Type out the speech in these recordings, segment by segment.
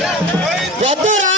Ventura.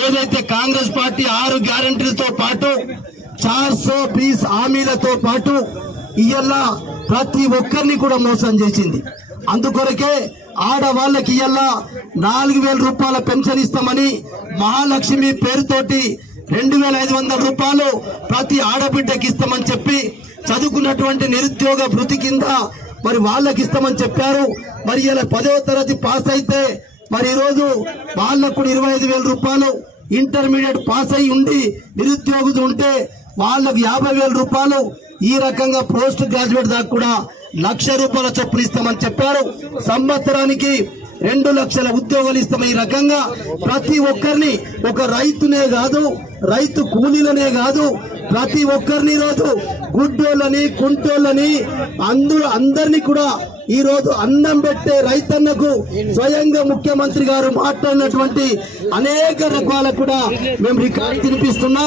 ఏదైతే Congress party ఆరు గ్యారంటీలతో పాటు చార్ సో బీస్ హామీలతో పాటు ఇయ్యాల ప్రతి ఒక్కరిని కూడా మోసం చేసింది. అందుకొరకే ఆడవాళ్ళకి ఇయ్యాల నాలుగు వేల రూపాయల పెన్షన్ ఇస్తామని మహాలక్ష్మి పేరుతోటి రెండు వేల ఐదు వందల రూపాయలు ప్రతి ఆడబిడ్డకి ఇస్తామని చెప్పి చదువుకున్నటువంటి నిరుద్యోగ వృత్తి కింద మరి వాళ్ళకి ఇస్తామని చెప్పారు. మరి ఇలా పదవ తరగతి పాస్ అయితే మరి ఈరోజు వాళ్ళకు కూడా ఇరవై ఐదు వేల రూపాయలు ఇంటర్మీడియట్ పాస్ అయి ఉండి నిరుద్యోగులు ఉంటే వాళ్ళకు యాభై వేల రూపాయలు ఈ రకంగా పోస్ట్ గ్రాడ్యుయేట్ దాకా కూడా లక్ష రూపాయల చొప్పున ఇస్తామని చెప్పారు. సంవత్సరానికి రెండు లక్షల ఉద్యోగాలు ఇస్తాం ఈ రకంగా ప్రతి ఒక్కరిని ఒక రైతునే కాదు రైతు కూలీలనే కాదు ప్రతి ఒక్కరిని రోజు గుడ్డోళ్ళని కుంటోళ్ళని అందరూ అందరినీ కూడా ఈ రోజు అన్నం పెట్టే రైతన్నకు స్వయంగా ముఖ్యమంత్రి గారు మాట్లాడినటువంటి అనేక రకాల కూడా మేము రికార్డు తినిపిస్తున్నా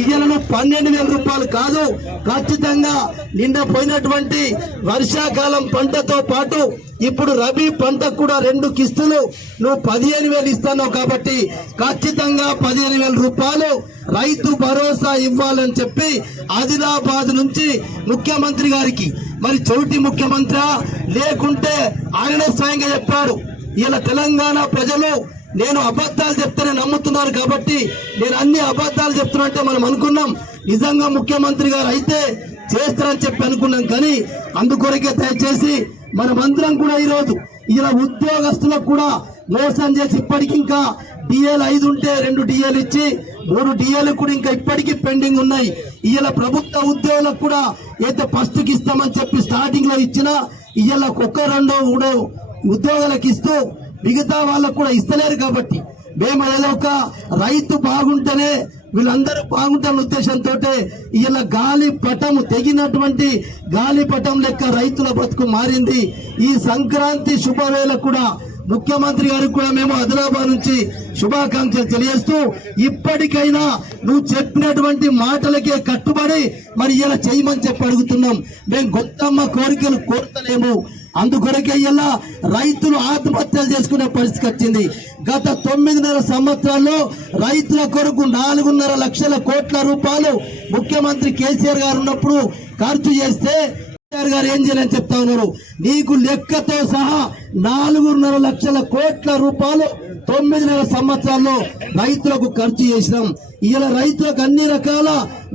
ఇయ్యలను పన్నెండు వేల రూపాయలు కాదు. ఖచ్చితంగా నిన్న పోయినటువంటి వర్షాకాలం పంటతో పాటు ఇప్పుడు రబీ పంటకు కూడా రెండు కిస్తులు. నువ్వు పదిహేను వేలు ఇస్తున్నావు కాబట్టి ఖచ్చితంగా పదిహేను వేల రూపాయలు రైతు భరోసా ఇవ్వాలని చెప్పి ఆదిలాబాద్ నుంచి ముఖ్యమంత్రి గారికి మరి చౌటి ముఖ్యమంత్రి లేకుంటే ఆయన స్వయంగా చెప్పాడు ఇలా తెలంగాణ ప్రజలు నేను అబద్ధాలు చెప్తేనే నమ్ముతున్నారు కాబట్టి నేను అన్ని అబద్ధాలు చెప్తున్నట్టే మనం అనుకున్నాం. నిజంగా ముఖ్యమంత్రి గారు అయితే చేస్తారని చెప్పి అనుకున్నాం కానీ అందుకొరకే దయచేసి మనమందరం కూడా ఈరోజు ఇలా ఉద్యోగస్తులకు కూడా మోసం చేసి ఇప్పటికి ఇంకా డిఎల్ ఐదు ఉంటే రెండు డిఎల్ ఇచ్చి మూడు డిఎల్ కూడా ఇంకా ఇప్పటికీ పెండింగ్ ఉన్నాయి. ఇవాళ ప్రభుత్వ ఉద్యోగులకు కూడా అయితే ఫస్ట్కి ఇస్తామని చెప్పి స్టార్టింగ్లో ఇచ్చినా ఇవాళ ఒక్క రెండో మూడో ఉద్యోగాలకు ఇస్తూ మిగతా వాళ్ళకు కూడా ఇస్తలేరు కాబట్టి మేము ఏదో ఒక రైతు బాగుంటేనే వీళ్ళందరూ బాగుంటారన్న ఉద్దేశంతో ఇలా గాలి పటము తెగినటువంటి గాలి పటం లెక్క రైతుల బతుకు మారింది. ఈ సంక్రాంతి శుభవేళ కూడా ముఖ్యమంత్రి గారికి కూడా మేము ఆదిలాబాద్ నుంచి శుభాకాంక్షలు తెలియజేస్తూ ఇప్పటికైనా నువ్వు చెప్పినటువంటి మాటలకే కట్టుబడి మరి ఇలా చేయమని చెప్పి అడుగుతున్నాం. మేము గొత్తమ్మ కోరికలు కోరతలేము. అందుకొరకే ఇలా రైతులు ఆత్మహత్యలు చేసుకునే పరిస్థితి వచ్చింది. గత తొమ్మిదిన్నర సంవత్సరాల్లో రైతుల కొరకు నాలుగున్నర లక్షల కోట్ల రూపాయలు ముఖ్యమంత్రి కేసీఆర్ గారు ఉన్నప్పుడు ఖర్చు చేస్తే కేసీఆర్ గారు ఏం చేయాలని చెప్తా ఉన్నారు? నీకు లెక్కతో సహా నాలుగున్నర లక్షల కోట్ల రూపాయలు తొమ్మిదిన్నర సంవత్సరాల్లో రైతులకు ఖర్చు చేసినాం. ఇలా రైతులకు అన్ని రకాల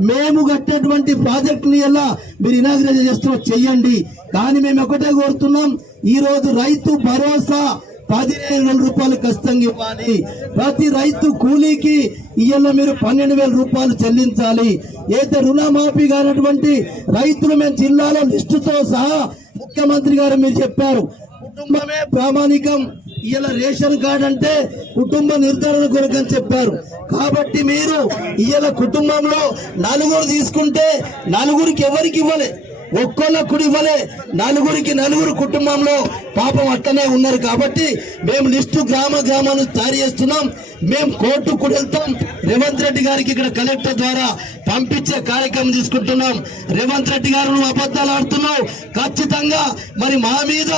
మేము కట్టేటువంటి ప్రాజెక్టుని ఎలా మీరు ఇనాగ్రేట్ చేస్తున్నా చెయ్యండి. కానీ మేము ఒకటే కోరుతున్నాం ఈరోజు రైతు భరోసా పదిహేను వేల రూపాయలు ఖచ్చితంగా ఇవ్వాలి. ప్రతి రైతు కూలీకి ఇయ్యలో మీరు పన్నెండు వేల రూపాయలు చెల్లించాలి. అయితే రుణమాఫీ కానటువంటి రైతులు మేము జిల్లాలో లిస్టుతో సహా ముఖ్యమంత్రి గారు మీరు చెప్పారు. కుటుంబమే ప్రామాణికం. ఇలా రేషన్ కార్డు అంటే కుటుంబ నిర్ధారణ కొరకు అని చెప్పారు. కాబట్టి మీరు ఇలా కుటుంబంలో నలుగురు తీసుకుంటే నలుగురికి ఎవరికి ఇవ్వలే? ఒక్కొక్కరికి ఇవ్వలే. నలుగురికి నలుగురు కుటుంబంలో పాపం అట్టనే ఉన్నారు కాబట్టి మేము లిస్టు గ్రామ గ్రామాలు తయారు చేస్తున్నాం. మేము కోర్టు కూడా వెళ్తాం. రేవంత్ రెడ్డి గారికి ఇక్కడ కలెక్టర్ ద్వారా పంపించే కార్యక్రమం తీసుకుంటున్నాం. రేవంత్ రెడ్డి గారు నువ్వు అబద్ధాలు ఆడుతున్నావు. ఖచ్చితంగా మరి మా మీద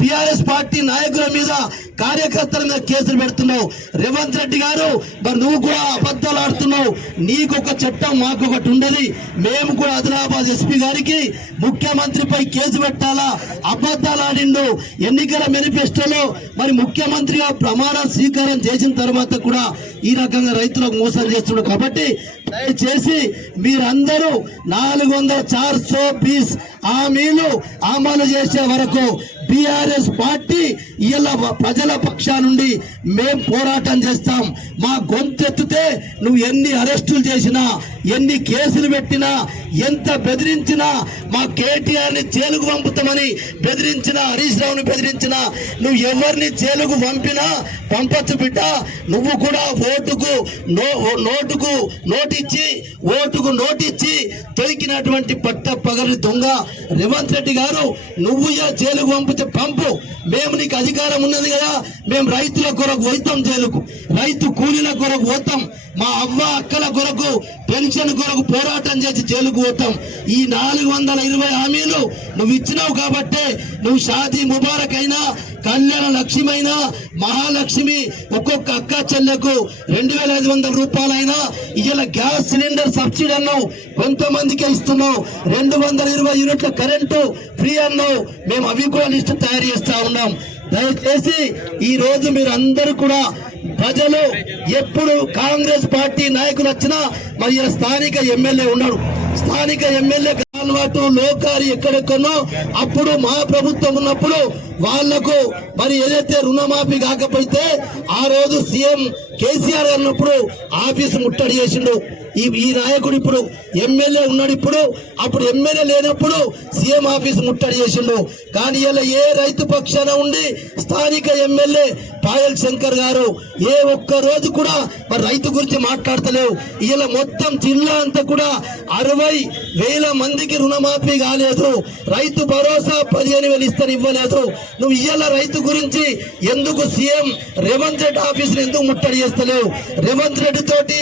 బీఆర్ఎస్ పార్టీ నాయకుల మీద కార్యకర్తల మీద కేసులు పెడుతున్నావు. రేవంత్ రెడ్డి గారు మరి నువ్వు కూడా అబద్ధాలు ఆడుతున్నావు. నీకు ఒక చట్టం మాకు ఒకటి ఉండదు. మేము కూడా ఆదిలాబాద్ ఎస్పీ గారికి ముఖ్యమంత్రిపై కేసు పెట్టాలా? అబద్ధాలు ఆడిండు. ఎన్నికల మేనిఫెస్టోలో మరి ముఖ్యమంత్రిగా ప్రమాణ స్వీకారం చేసిన తర్వాత కూడా ఈ రకంగా రైతులకు మోసం చేస్తున్నాడు కాబట్టి దయచేసి మీరందరూ నాలుగు వందల చార్ సో హామీలు అమలు చేసే వరకు బీఆర్ఎస్ పార్టీ ఇవాళ ప్రజల పక్షా నుండి మేం పోరాటం చేస్తాం. మా గొంతెత్తితే నువ్వు ఎన్ని అరెస్టులు చేసినా ఎన్ని కేసులు పెట్టినా ఎంత బెదిరించినా మా కేటీఆర్ని జైలుకు పంపుతామని బెదిరించినా హరీష్ రావుని బెదిరించినా నువ్వు ఎవరిని జైలుకు పంపినా పంపచ్చు బిడ్డ. నువ్వు కూడా ఓటుకు నో నోటుకు నోటిచ్చి ఓటుకు నోటిచ్చి తొలికినటువంటి పట్ట పగలి దొంగ రేవంత్ రెడ్డి గారు నువ్వు జైలుకు పంపితే పంపు. మేము నీకు అధికారం ఉన్నది కదా మేము రైతుల కొరకు పోతాం జైలుకు. రైతు కూలీల కొరకు పోతాం. మా అవ్వ అక్కల కొరకు పెన్షన్ కొరకు పోరాటం చేసి జైలుకు పోతాం. ఈ నాలుగు వందల ఇరవై హామీలు నువ్వు ఇచ్చినావు కాబట్టే నువ్వు షాదీ ముబారక్ అయినా కళ్యాణ లక్ష్యమైనా మహాలక్ష్మి ఒక్కొక్క అక్క చెల్లెకు రెండు వేల ఐదు వందల రూపాయలైనా ఇవాళ గ్యాస్ సిలిండర్ సబ్సిడీ అన్నావు కొంతమందికే ఇస్తున్నావు. రెండు వందల ఇరవై యూనిట్ల కరెంటు ఫ్రీ అన్నావు. మేము అవి కూడా లిస్టు తయారు చేస్తా ఉన్నాం. దయచేసి ఈ రోజు మీరు అందరూ కూడా ప్రజలు ఎప్పుడు కాంగ్రెస్ పార్టీ నాయకులు వచ్చినా మరి స్థానిక ఎమ్మెల్యే ఉన్నాడు. స్థానిక ఎమ్మెల్యే అలవాటు లోకారి ఎక్కడెక్కడో అప్పుడు మా ప్రభుత్వం ఉన్నప్పుడు వాళ్ళకు మరి ఏదైతే రుణమాఫీ కాకపోతే ఆ రోజు సీఎం కేసీఆర్ అన్నప్పుడు ఆఫీసు ముట్టడి చేసిండు. ఈ ఈ నాయకుడు ఇప్పుడు ఎమ్మెల్యే ఉన్నాడు ఇప్పుడు. అప్పుడు ఎమ్మెల్యే లేనప్పుడు సీఎం ఆఫీస్ ముట్టడి చేసిండు. కానీ ఇలా ఏ రైతు పక్షాన ఉండి స్థానిక ఎమ్మెల్యే పాయల్ శంకర్ గారు ఏ ఒక్క రోజు కూడా మరి రైతు గురించి మాట్లాడతలేవు. ఇలా మొత్తం జిల్లా అంతా కూడా అరవై వేల మందికి రుణమాఫీ కాలేదు. రైతు భరోసా పదిహేను వేలు ఇస్తారు ఇవ్వలేదు. నువ్వు ఇయ్యాల రైతు గురించి ఎందుకు సీఎం రేవంత్ రెడ్డి ఆఫీస్ ఎందుకు ముట్టడి చేస్తలేవు రేవంత్ రెడ్డి తోటి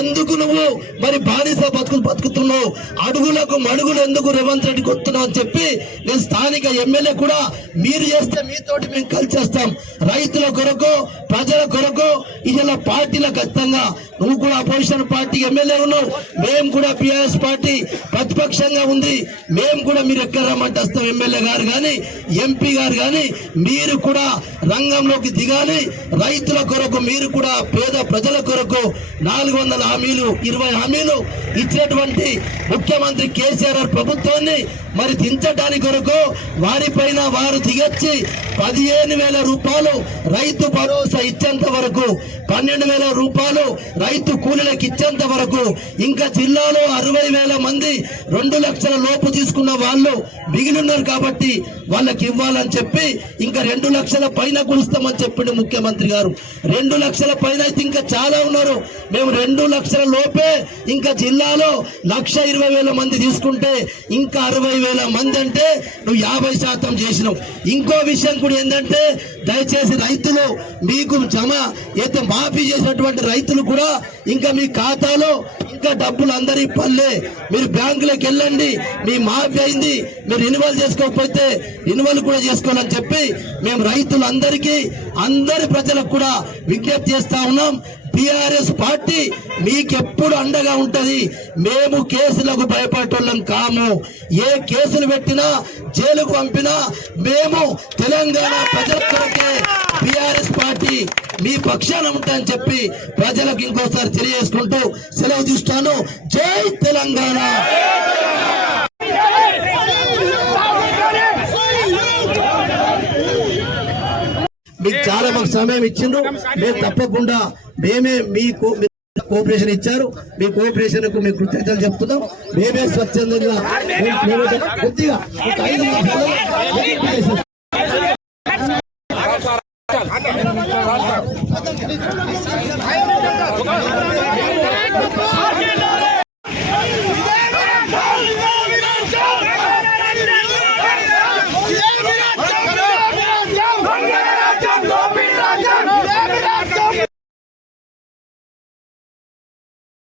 ఎందుకు నువ్వు మరి బానిస బతుకు బతుకుతున్నావు? అడుగులకు మడుగులు ఎందుకు రేవంత్ రెడ్డికి వస్తున్నావు అని చెప్పి నేను స్థానిక ఎమ్మెల్యే కూడా మీరు చేస్తే మీతోటి మేము కలిసి చేస్తాం. రైతుల కొరకు ప్రజల కొరకు ఇలా పార్టీల ఖచ్చితంగా. నువ్వు కూడా అపోజిషన్ పార్టీ ఎమ్మెల్యే ఉన్నావు. మేము కూడా పిఆర్ఎస్ పార్టీ ప్రతిపక్షంగా ఉంది. మేము కూడా మీరు ఎక్కడ రమ్మంటే వస్తాం ఎమ్మెల్యే గారు కానీ ఎంపీ గారు కానీ. మీరు కూడా రంగంలోకి దిగాలి. రైతుల కొరకు మీరు కూడా పేద ప్రజల కొరకు నాలుగు వందల హామీలు ఇరవై హామీలు ఇచ్చినటువంటి ముఖ్యమంత్రి కేసీఆర్ ప్రభుత్వాన్ని మరి దించడానికి కొరకు వారిపైన వారు దిగొచ్చి పదిహేను వేల రూపాయలు రైతు భరోసా ఇచ్చేంత వరకు పన్నెండు వేల రూపాయలు రైతు కూలీలకు ఇచ్చేంత వరకు ఇంకా జిల్లాలో అరవై వేల మంది రెండు లక్షల లోపు తీసుకున్న వాళ్ళు మిగిలిన్నారు కాబట్టి వాళ్ళకి ఇవ్వాలని చెప్పి ఇంకా రెండు లక్షల పైన కులుస్తామని చెప్పిండు ముఖ్యమంత్రి గారు. రెండు లక్షల పైన అయితే ఇంకా చాలా ఉన్నారు మేము రెండు లక్షల లోపే ఇంకా జిల్లాలో లక్ష ఇరవై వేల మంది తీసుకుంటే ఇంకా అరవై వేల మంది అంటే నువ్వు యాభై శాతం చేసినావు. ఇంకో విషయం కూడా ఏంటంటే దయచేసి రైతులు మీకు జమ అయితే మాఫీ చేసినటువంటి రైతులు కూడా ఇంకా మీ ఖాతాలో ఇంకా డబ్బులు అందరి పల్లె. మీరు బ్యాంకులకు వెళ్ళండి. మీ మాఫీ అయింది. మీరు రినివల్ చేసుకోకపోతే రినివల్ కూడా చేసుకోవాలని చెప్పి మేము రైతులందరికీ అందరి ప్రజలకు కూడా విజ్ఞప్తి చేస్తా ఉన్నాం. టిఆర్ఎస్ పార్టీ మీకెప్పుడు అండగా ఉంటది? మేము కేసులకు భయపడటోళ్ళం కాము. ఏ కేసులు పెట్టినా జైలుకు పంపినా మేము తెలంగాణ ప్రజల కొరకే బీఆర్ఎస్ పార్టీ మీ పక్షాన ఉంటాయని చెప్పి ప్రజలకు ఇంకోసారి తెలియజేసుకుంటూ సెలవు తీస్తాను. జై తెలంగాణ! మీకు చాలా మాకు సమయం ఇచ్చిండ్రు. మేము తప్పకుండా మేమే మీ కోఆపరేషన్ ఇచ్చారు. మీ కోఆపరేషన్కు మీ కృతజ్ఞతలు చెప్తున్నాం. మేమే స్వచ్ఛందంగా కొద్దిగా ఐదు